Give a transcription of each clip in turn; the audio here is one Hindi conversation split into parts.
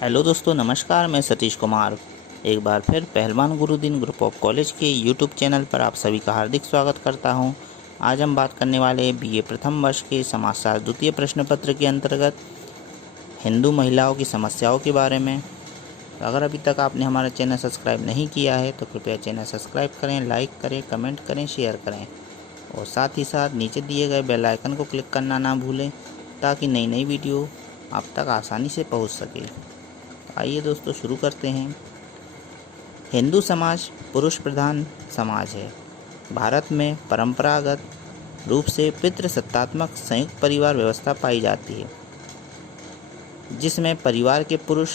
हेलो दोस्तों, नमस्कार। मैं सतीश कुमार एक बार फिर पहलवान गुरुदीन ग्रुप ऑफ कॉलेज के यूट्यूब चैनल पर आप सभी का हार्दिक स्वागत करता हूं। आज हम बात करने वाले हैं बीए प्रथम वर्ष के समाजशास्त्र द्वितीय प्रश्न पत्र के अंतर्गत हिंदू महिलाओं की समस्याओं के बारे में। अगर अभी तक आपने हमारा चैनल सब्सक्राइब नहीं किया है तो कृपया चैनल सब्सक्राइब करें, लाइक करें, कमेंट करें, शेयर करें और साथ ही साथ नीचे दिए गए बेल आइकन को क्लिक करना ना भूलें ताकि नई नई वीडियो आप तक आसानी से पहुंच सके। आइए दोस्तों, शुरू करते हैं। हिंदू समाज पुरुष प्रधान समाज है। भारत में परंपरागत रूप से पितृसत्तात्मक संयुक्त परिवार व्यवस्था पाई जाती है, जिसमें परिवार के पुरुष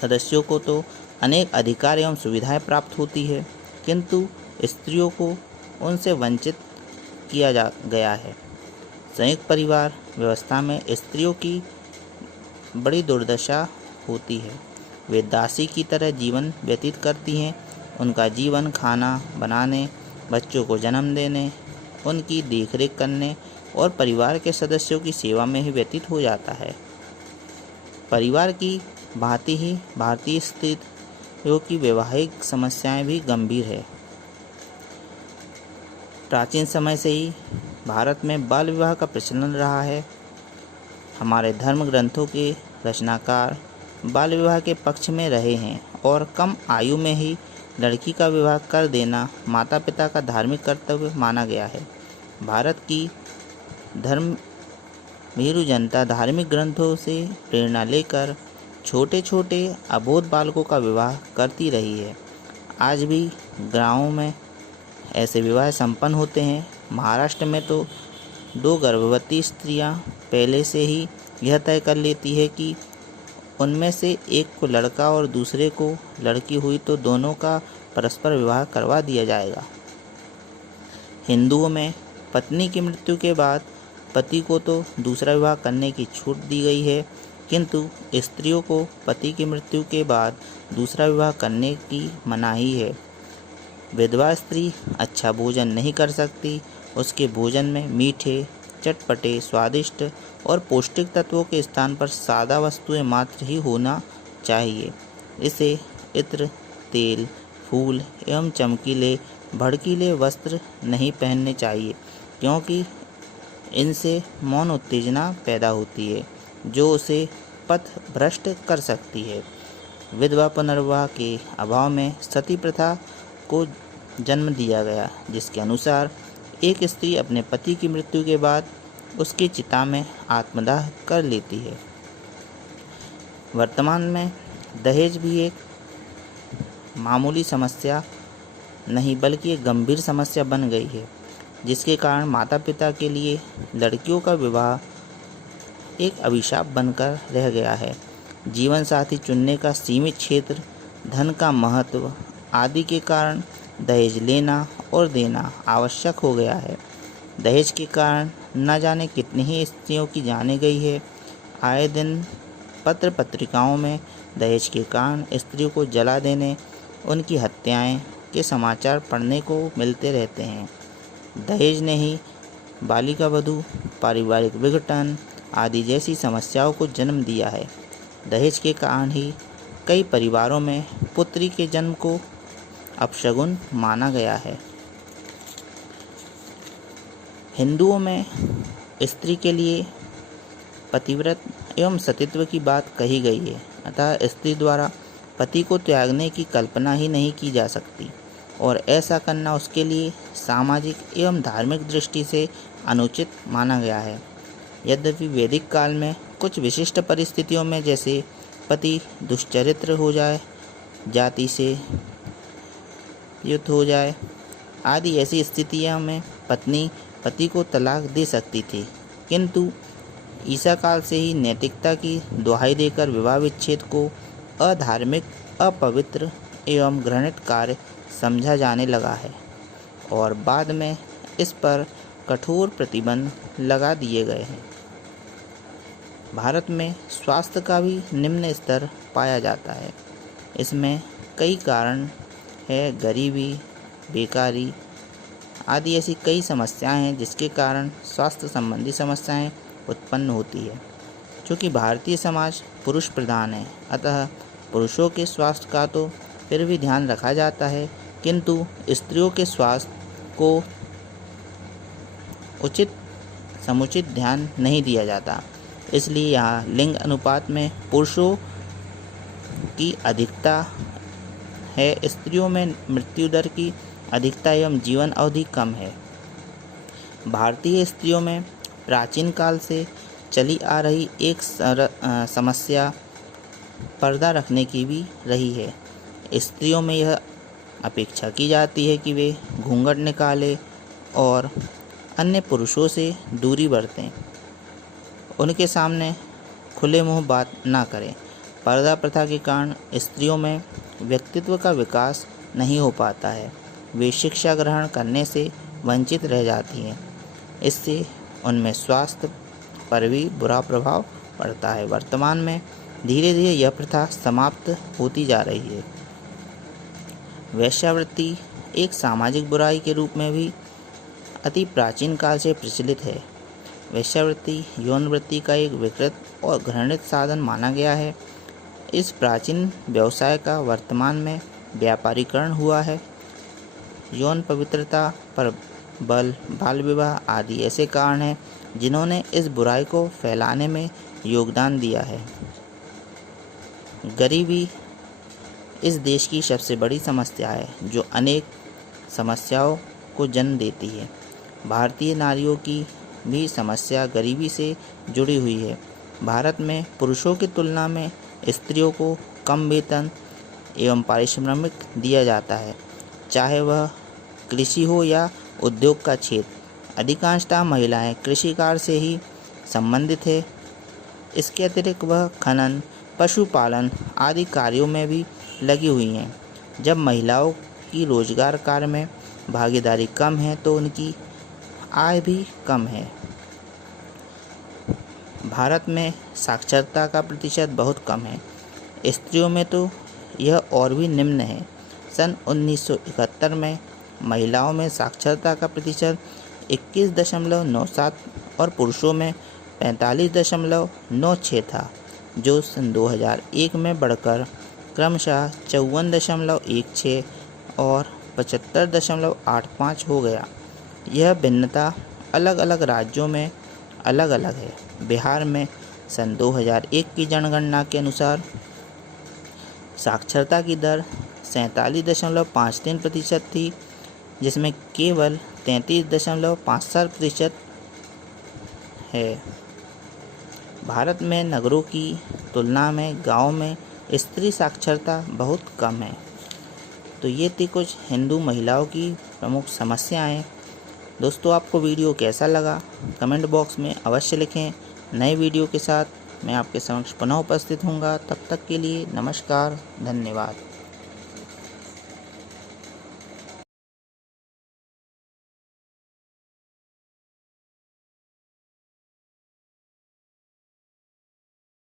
सदस्यों को तो अनेक अधिकार एवं सुविधाएं प्राप्त होती है, किंतु स्त्रियों को उनसे वंचित किया गया है। संयुक्त परिवार व्यवस्था में स्त्रियों की बड़ी दुर्दशा होती है। वे दासी की तरह जीवन व्यतीत करती हैं। उनका जीवन खाना बनाने, बच्चों को जन्म देने, उनकी देखरेख करने और परिवार के सदस्यों की सेवा में ही व्यतीत हो जाता है। परिवार की भांति ही भारतीय स्त्रियों की वैवाहिक समस्याएं भी गंभीर है। प्राचीन समय से ही भारत में बाल विवाह का प्रचलन रहा है। हमारे धर्म ग्रंथों के रचनाकार बाल विवाह के पक्ष में रहे हैं और कम आयु में ही लड़की का विवाह कर देना माता पिता का धार्मिक कर्तव्य माना गया है। भारत की धर्मभीरु जनता धार्मिक ग्रंथों से प्रेरणा लेकर छोटे छोटे अबोध बालकों का विवाह करती रही है। आज भी गाँवों में ऐसे विवाह संपन्न होते हैं। महाराष्ट्र में तो 2 गर्भवती स्त्रियां पहले से ही यह तय कर लेती है कि उनमें से एक को लड़का और दूसरे को लड़की हुई तो दोनों का परस्पर विवाह करवा दिया जाएगा। हिंदुओं में पत्नी की मृत्यु के बाद पति को तो दूसरा विवाह करने की छूट दी गई है, किंतु स्त्रियों को पति की मृत्यु के बाद दूसरा विवाह करने की मनाही है। विधवा स्त्री अच्छा भोजन नहीं कर सकती। उसके भोजन में मीठे, चटपटे, स्वादिष्ट और पौष्टिक तत्वों के स्थान पर सादा वस्तुएं मात्र ही होना चाहिए। इसे इत्र, तेल, फूल एवं चमकीले भड़कीले वस्त्र नहीं पहनने चाहिए, क्योंकि इनसे मौन उत्तेजना पैदा होती है जो उसे पथ भ्रष्ट कर सकती है। विधवा पुनर्विवाह के अभाव में सती प्रथा को जन्म दिया गया, जिसके अनुसार एक स्त्री अपने पति की मृत्यु के बाद उसकी चिता में आत्मदाह कर लेती है। वर्तमान में दहेज भी एक मामूली समस्या नहीं बल्कि एक गंभीर समस्या बन गई है, जिसके कारण माता पिता के लिए लड़कियों का विवाह एक अभिशाप बनकर रह गया है। जीवन साथी चुनने का सीमित क्षेत्र, धन का महत्व आदि के कारण दहेज लेना और देना आवश्यक हो गया है। दहेज के कारण न जाने कितनी ही स्त्रियों की जाने गई है। आए दिन पत्र पत्रिकाओं में दहेज के कारण स्त्रियों को जला देने, उनकी हत्याएं के समाचार पढ़ने को मिलते रहते हैं। दहेज ने ही बालिका वधू, पारिवारिक विघटन आदि जैसी समस्याओं को जन्म दिया है। दहेज के कारण ही कई परिवारों में पुत्री के जन्म को अपशगुन माना गया है। हिंदुओं में स्त्री के लिए पतिव्रत एवं सतीत्व की बात कही गई है, अतः स्त्री द्वारा पति को त्यागने की कल्पना ही नहीं की जा सकती और ऐसा करना उसके लिए सामाजिक एवं धार्मिक दृष्टि से अनुचित माना गया है। यद्यपि वैदिक काल में कुछ विशिष्ट परिस्थितियों में, जैसे पति दुष्चरित्र हो जाए, जाति से युक्त हो जाए आदि ऐसी स्थितियों में पत्नी पति को तलाक दे सकती थी, किंतु ईसा काल से ही नैतिकता की दुहाई देकर विवाह विच्छेद को अधार्मिक, अपवित्र एवं घृणित कार्य समझा जाने लगा है और बाद में इस पर कठोर प्रतिबंध लगा दिए गए हैं। भारत में स्वास्थ्य का भी निम्न स्तर पाया जाता है। इसमें कई कारण है, गरीबी, बेकारी आदि ऐसी कई समस्याएं हैं जिसके कारण स्वास्थ्य संबंधी समस्याएं उत्पन्न होती है। चूँकि भारतीय समाज पुरुष प्रधान है, अतः पुरुषों के स्वास्थ्य का तो फिर भी ध्यान रखा जाता है, किंतु स्त्रियों के स्वास्थ्य को समुचित ध्यान नहीं दिया जाता। इसलिए यहाँ लिंग अनुपात में पुरुषों की अधिकता है, स्त्रियों में मृत्यु दर की अधिकता एवं जीवन अवधि कम है। भारतीय स्त्रियों में प्राचीन काल से चली आ रही एक समस्या पर्दा रखने की भी रही है। स्त्रियों में यह अपेक्षा की जाती है कि वे घूंघट निकालें और अन्य पुरुषों से दूरी बरतें, उनके सामने खुले मुंह बात ना करें। पर्दा प्रथा के कारण स्त्रियों में व्यक्तित्व का विकास नहीं हो पाता है, वे शिक्षा ग्रहण करने से वंचित रह जाती हैं। इससे उनमें स्वास्थ्य पर भी बुरा प्रभाव पड़ता है। वर्तमान में धीरे धीरे यह प्रथा समाप्त होती जा रही है। वेश्यावृत्ति एक सामाजिक बुराई के रूप में भी अति प्राचीन काल से प्रचलित है। वेश्यावृत्ति यौन वृत्ति का एक विकृत और घृणित साधन माना गया है। इस प्राचीन व्यवसाय का वर्तमान में व्यापारीकरण हुआ है। यौन पवित्रता पर बाल विवाह आदि ऐसे कारण हैं जिन्होंने इस बुराई को फैलाने में योगदान दिया है। गरीबी इस देश की सबसे बड़ी समस्या है, जो अनेक समस्याओं को जन्म देती है। भारतीय नारियों की भी समस्या गरीबी से जुड़ी हुई है। भारत में पुरुषों की तुलना में स्त्रियों को कम वेतन एवं पारिश्रमिक दिया जाता है, चाहे वह कृषि हो या उद्योग का क्षेत्र। अधिकांशतः महिलाएं कृषि कार्य से ही संबंधित है। इसके अतिरिक्त वह खनन, पशुपालन आदि कार्यों में भी लगी हुई हैं। जब महिलाओं की रोजगार कार्य में भागीदारी कम है तो उनकी आय भी कम है। भारत में साक्षरता का प्रतिशत बहुत कम है, स्त्रियों में तो यह और भी निम्न है। सन 1971 में महिलाओं में साक्षरता का प्रतिशत 21.97 और पुरुषों में 45.96 था, जो सन 2001 में बढ़कर क्रमशः 54.16 और 75.85 हो गया। यह भिन्नता अलग अलग राज्यों में अलग अलग है। बिहार में सन 2001 की जनगणना के अनुसार साक्षरता की दर 47.53% थी, जिसमें केवल 33.57% है। भारत में नगरों की तुलना में गांव में स्त्री साक्षरता बहुत कम है। तो ये थी कुछ हिंदू महिलाओं की प्रमुख समस्याएं। दोस्तों, आपको वीडियो कैसा लगा कमेंट बॉक्स में अवश्य लिखें। नए वीडियो के साथ मैं आपके समक्ष पुनः उपस्थित होऊंगा। तब तक के लिए नमस्कार, धन्यवाद।